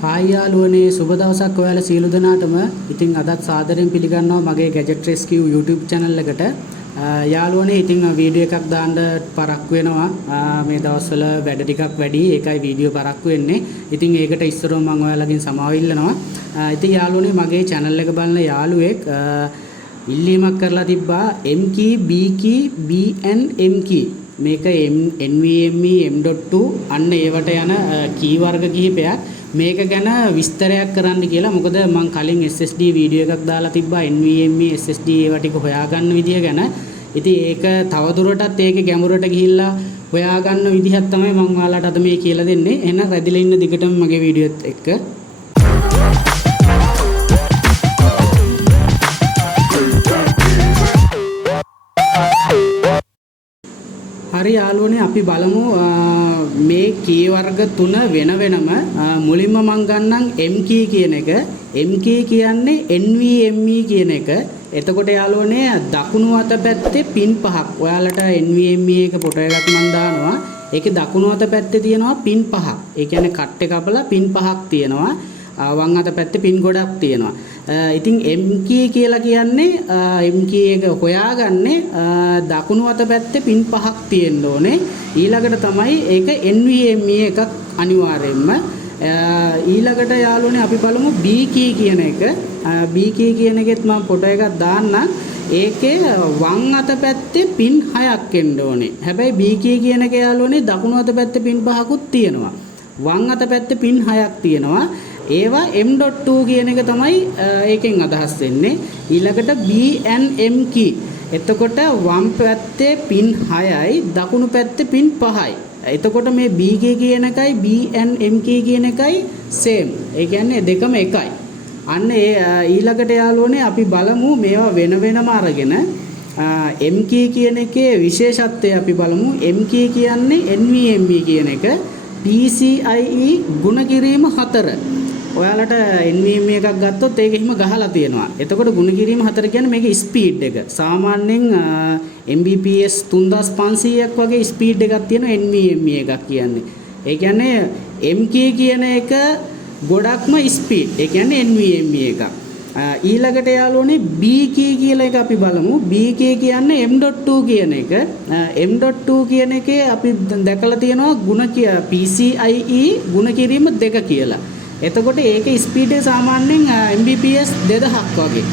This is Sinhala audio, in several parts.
හායි යාළුවනේ සුබ දවසක් ඔයාලා සියලු දෙනාටම. ඉතින් අදත් සාදරයෙන් පිළිගන්නවා මගේ Gadget Rescue YouTube channel එකට. යාළුවනේ ඉතින් වීඩියෝ එකක් දාන්න පරක්කු වෙනවා. මේ දවස්වල වැඩ ටිකක් වැඩි. ඒකයි වීඩියෝ පරක්කු වෙන්නේ. ඉතින් ඒකට ඉස්සරව මම ඔයාලගෙන් සමාව ඉල්ලනවා. ඉතින් යාළුවනේ මගේ channel එක බලන යාළුවෙක් ඉල්ලීමක් කරලා තිබ්බා M key B key B and M key මේක NVMe M.2 අන්න ඒවට යන key වර්ග කිහිපයක් මේක ගැන විස්තරයක් කරන්න කියලා. මොකද මම කලින් SSD වීඩියෝ එකක් දාලා තිබ්බා NVMe SSD ඒවා ටික හොයාගන්න විදිය ගැන. ඉතින් ඒක තවදුරටත් ඒකේ ගැඹුරට ගිහිල්ලා හොයාගන්න විදිහක් තමයි මම ඔයාලට අද මේ කියලා දෙන්නේ. එහෙනම් රැඳිලා ඉන්න දිගටම මගේ වීඩියෝත් එක්ක. හරි යාළුවනේ අපි බලමු මේ key වර්ග තුන වෙන වෙනම මුලින්ම මම ගන්නම් M key කියන එක. M key කියන්නේ NVMe කියන එක. එතකොට යාළුවනේ දකුණු අත පැත්තේ පින් පහක්. ඔයාලට NVMe එක ෆොටෝ එකක් මම දානවා. ඒකේ දකුණු අත පැත්තේ තියෙනවා පින් පහක්. ඒ කියන්නේ කට් එක කපලා පින් පහක් තියෙනවා. වම් අත පැත්තේ පින් ගොඩක් තියෙනවා. ඉතින් M key කියලා කියන්නේ M key එක හොයාගන්නේ දකුණු අත පැත්තේ පින් පහක් තියෙන්න ඕනේ. ඊළඟට තමයි ඒක NVMe එකක් අනිවාර්යයෙන්ම. ඊළඟට යාළුවනේ අපි බලමු B key කියන එක. B key කියන එකෙත් මම ෆොටෝ එකක් දාන්නම්. ඒකේ වම් අත පැත්තේ පින් 6ක් එන්න ඕනේ. හැබැයි B key කියන එක යාළුවනේ දකුණු අත පැත්තේ පින් 5කුත් තියෙනවා. වම් අත පැත්තේ පින් 6ක් තියෙනවා. ඒවා M.2 කියන එක තමයි ඒකෙන් අදහස් වෙන්නේ. ඊළඟට B and M key. එතකොට වම් පැත්තේ පින් 6යි දකුණු පැත්තේ පින් 5යි. එතකොට මේ B key කියන එකයි B and M key කියන එකයි same. ඒ කියන්නේ දෙකම එකයි. අන්න ඒ ඊළඟට යාළුවනේ අපි බලමු මේවා වෙන වෙනම අරගෙන M key කියන එකේ විශේෂත්වය අපි බලමු. M key කියන්නේ NVMe කියන එක PCIe ගුණ කිරීම 4. ඔයාලට NVMe එකක් ගත්තොත් ඒක හිම ගහලා තියෙනවා. එතකොට ගුණ කිරීම 4 කියන්නේ මේකේ ස්පීඩ් එක. සාමාන්‍යයෙන් Mbps 3500ක් වගේ ස්පීඩ් එකක් තියෙන NVMe එකක් කියන්නේ. ඒ කියන්නේ M key කියන එක ගොඩක්ම ස්පීඩ්. ඒ කියන්නේ NVMe එකක්. ඊළඟට යාළුවනේ B key කියලා එක අපි බලමු. B key කියන්නේ M.2 කියන එක. M.2 කියන එකේ අපි දැකලා තියෙනවා ගුණ PCIe ගුණ කිරීම 2 කියලා. එතකොට ඒකේ ස්පීඩ් එක සාමාන්‍යයෙන් Mbps 2000ක් වගේ.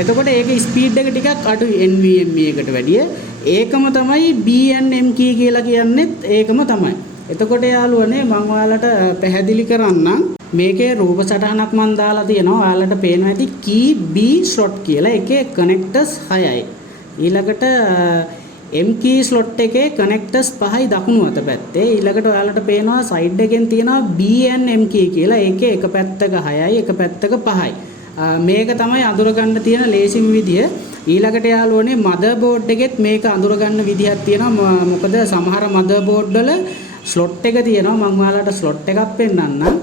එතකොට ඒකේ ස්පීඩ් එක ටිකක් අඩුයි NVMe එකට වැඩිය. ඒකම තමයි B and M key කියලා කියන්නේත් ඒකම තමයි. එතකොට යාළුවනේ මම ඔයාලට පැහැදිලි කරන්නම්. මේකේ රූප සටහනක් මම දාලා තියෙනවා. ඔයාලට පේනවා ඇති key B slot කියලා. ඒකේ connectors 6යි. ඊළඟට M key slot එකේ connectors 5යි දකුණු අත පැත්තේ. ඊළඟට ඔයාලට පේනවා side එකෙන් තියෙනවා B and M key කියලා. ඒකේ එක පැත්තක 6යි එක පැත්තක 5යි. මේක තමයි අඳුර ගන්න තියෙන ලේසිම විදිය. ඊළඟට යාළුවනේ motherboard එකෙත් මේක අඳුර ගන්න විදියක් තියෙනවා. මොකද සමහර motherboard වල slot එක තියෙනවා. මම ඔයාලට slot එකක් පෙන්නන්නම්.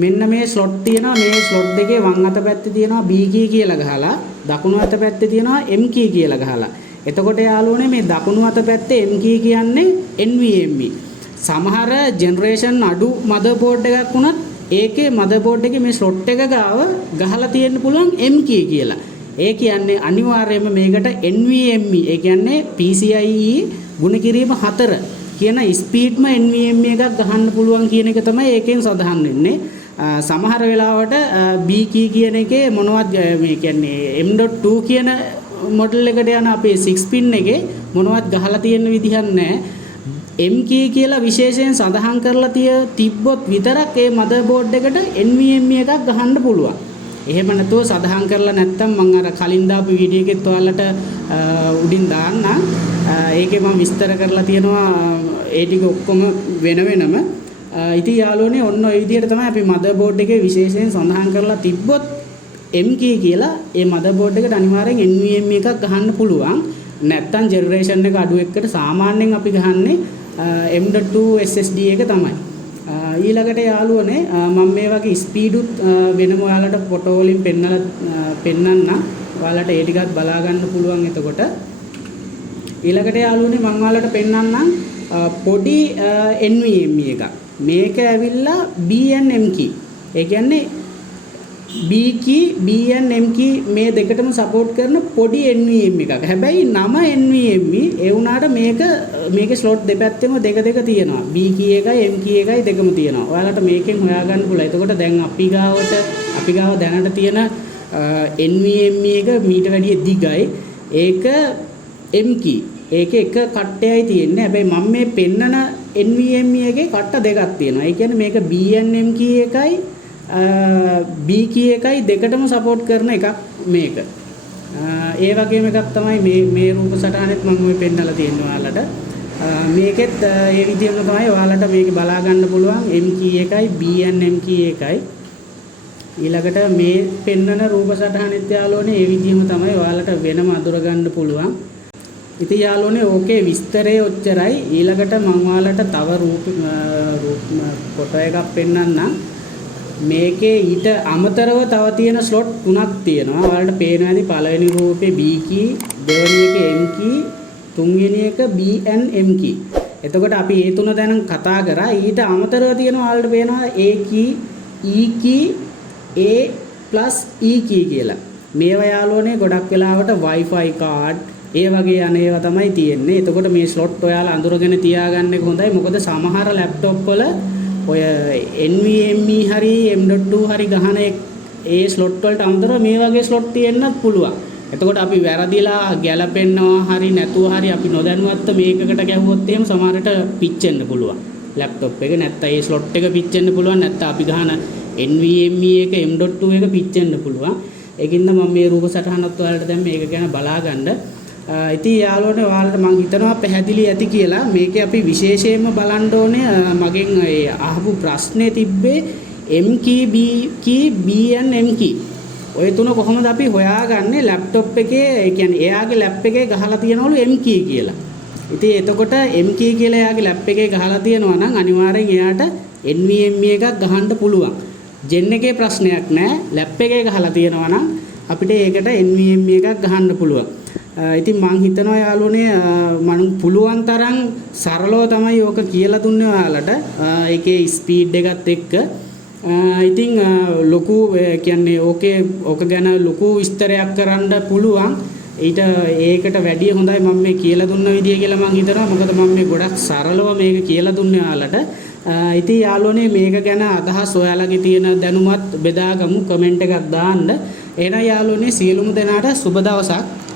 මෙන්න මේ slot තියෙනවා. මේ slot දෙකේ වම් අත පැත්තේ තියෙනවා B key කියලා ගහලා දකුණු අත පැත්තේ තියෙනවා M key කියලා ගහලා. එතකොට යාළුවනේ මේ දකුණු අත පැත්තේ M key කියන්නේ NVMe. සමහර ජෙනරේෂන් අඩු motherboard එකක් වුණත් ඒකේ motherboard එකේ මේ slot එක ගාව ගහලා තියෙන්න පුළුවන් M key කියලා. ඒ කියන්නේ අනිවාර්යයෙන්ම මේකට NVMe ඒ කියන්නේ PCIe ගුණ කිරීම 4 කියන ස්පීඩ්ම NVMe එකක් ගහන්න පුළුවන් කියන එක තමයි ඒකෙන් සඳහන් වෙන්නේ. සමහර වෙලාවට B key කියන එකේ මොනවද මේ කියන්නේ M.2 කියන මොඩල් එකට යන අපේ 6 pin එකේ මොනවත් ගහලා තියෙන විදිහක් නැහැ. M key කියලා විශේෂයෙන් සඳහන් කරලා තිබ්බොත් විතරක් ඒ motherboard එකට NVMe එකක් ගහන්න පුළුවන්. එහෙම නැතුව සඳහන් කරලා නැත්තම් මම අර කලින් දාපු වීඩියෝ එකෙත් ඔයාලට උඩින් දාන්නම්. ඒකේ මම විස්තර කරලා තියෙනවා ඒ ටික ඔක්කොම වෙන වෙනම. ඉතින් යාළුවනේ ඔන්න ඔය විදිහට තමයි අපි motherboard එකේ විශේෂයෙන් සඳහන් කරලා තිබ්බොත් M key කියලා ඒ motherboard එකට අනිවාර්යෙන් NVMe එකක් ගහන්න පුළුවන්. නැත්තම් ජෙනරේෂන් එක අඩු එක්කට සාමාන්‍යයෙන් අපි ගහන්නේ M.2 SSD එක තමයි. ඊළඟට යාළුවනේ මම මේ වගේ ස්පීඩ් උත් වෙනම ඔයාලට ෆොටෝ වලින් පෙන්නන්න. ඔයාලට ඒ ටිකත් බලා ගන්න පුළුවන්. එතකොට ඊළඟට යාළුවනේ මම ඔයාලට පෙන්නන්නම් පොඩි NVMe එකක්. මේක ඇවිල්ලා B and M key. ඒ කියන්නේ B key B and M key මේ දෙකටම සපෝට් කරන පොඩි NVMe එකක්. හැබැයි නම NVMe ඒ වුණාට මේකේ ස්ලොට් දෙපැත්තෙම දෙක තියෙනවා. B key එකයි M key එකයි දෙකම තියෙනවා. ඔයාලට මේකෙන් හොයාගන්න පුළුවන්. එතකොට දැන් අපි ගාව දැනට තියෙන NVMe එක මීට වැඩිය දිගයි. ඒක M key. ඒකේ එක කට්ටයයි තියෙන්නේ. හැබැයි මම මේ පෙන්නන NVMe එකේ කට්ට දෙකක් තියෙනවා. ඒ කියන්නේ මේක B and M key එකයි B key එකයි දෙකටම සපෝට් කරන එකක් මේක. ඒ වගේම එකක් තමයි මේ රූප සටහනෙත් මම මේ පෙන්නලා තියෙනවා ඔයාලට. මේකෙත් ඒ විදිහම තමයි ඔයාලට මේක බලා ගන්න පුළුවන් M key එකයි B and M key එකයි. ඊළඟට මේ පෙන්නන රූප සටහනෙත් යාළුවනේ ඒ විදිහම තමයි ඔයාලට වෙනම අඳුර ගන්න පුළුවන්. ඉතින් යාළුවනේ ඕකේ විස්තරය ඔච්චරයි. ඊළඟට මම ඔයාලට තව රූප ෆොටෝ එකක් පෙන්නන්නම්. මේකේ ඊට අමතරව තව තියෙන ස්ලොට් 3ක් තියෙනවා. ඔයාලට පේනවා ඇති පළවෙනි රූපේ B key, දෙවෙනි එකේ M key, තුන්වෙනි එක B and M key. එතකොට අපි මේ තුන දැන් කතා කරා. ඊට අමතරව තියෙනවා ඔයාලට පේනවා A key, E key, A+E key කියලා. මේවා යාළුවනේ ගොඩක් වෙලාවට Wi-Fi card ඒ වගේ යන ඒවා තමයි තියෙන්නේ. එතකොට මේ ස්ලොට් ඔයාලා අඳුරගෙන තියාගන්න එක හොඳයි. මොකද සමහර ලැප්ටොප් වල ඔය NVMe හරි M.2 හරි ගහන ඒ ස්ලොට් වලට අමතරව මේ වගේ ස්ලොට් තියෙන්නත් පුළුවන්. එතකොට අපි වැරදිලා ගැලපෙන්නවා හරි නැතුව හරි අපි නොදැනුවත්ව මේකකට ගැහුවොත් එහෙම සමහරට පිච්චෙන්න පුළුවන්. ලැප්ටොප් එක නැත්තම් ඒ ස්ලොට් එක පිච්චෙන්න පුළුවන්. නැත්තම් අපි ගහන NVMe එක M.2 එක පිච්චෙන්න පුළුවන්. ඒකින්ද මම මේ රූප සටහනත් ඔයාලට දැන් මේක ගැන බලා ගන්න. ඉතින් යාළුවනේ ඔයාලට මම හිතනවා පැහැදිලි ඇති කියලා. මේකේ අපි විශේෂයෙන්ම බලන්න ඕනේ මගෙන් අහපු ප්‍රශ්නේ තිබ්බේ M key B key B and M key. ඔය තුන කොහොමද අපි හොයාගන්නේ ලැප්ටොප් එකේ ඒ කියන්නේ එයාගේ ලැප් එකේ ගහලා තියනවලු M key කියලා. ඉතින් එතකොට M key කියලා එයාගේ ලැප් එකේ ගහලා තියනවා නම් අනිවාර්යෙන් එයාට NVMe එකක් ගහන්න පුළුවන්. ජෙන් එකේ ප්‍රශ්නයක් නැහැ. ලැප් එකේ ගහලා තියනවා නම් අපිට ඒකට NVMe එකක් ගහන්න පුළුවන්. ඉතින් මං හිතනවා යාළුවනේ මම පුළුවන් තරම් සරලව තමයි ඕක කියලා දුන්නේ ඔයාලට. ඒකේ ස්පීඩ් එකත් එක්ක. ඉතින් ලොකු කියන්නේ ඕක ගැන ලොකු විස්තරයක් කරන්න පුළුවන්. ඒකට වැඩිය හොඳයි මම මේ කියලා දුන්න විදිය කියලා මං හිතනවා. මොකද මම මේ ගොඩක් සරලව මේක කියලා දුන්නේ ඔයාලට. ඉතින් යාළුවනේ මේක ගැන අදහස් ඔයාලගේ තියෙන දැනුමත් බෙදාගමු කමෙන්ට් එකක් දාන්න. එහෙනම් යාළුවනේ සියලුම දෙනාට සුබ දවසක්.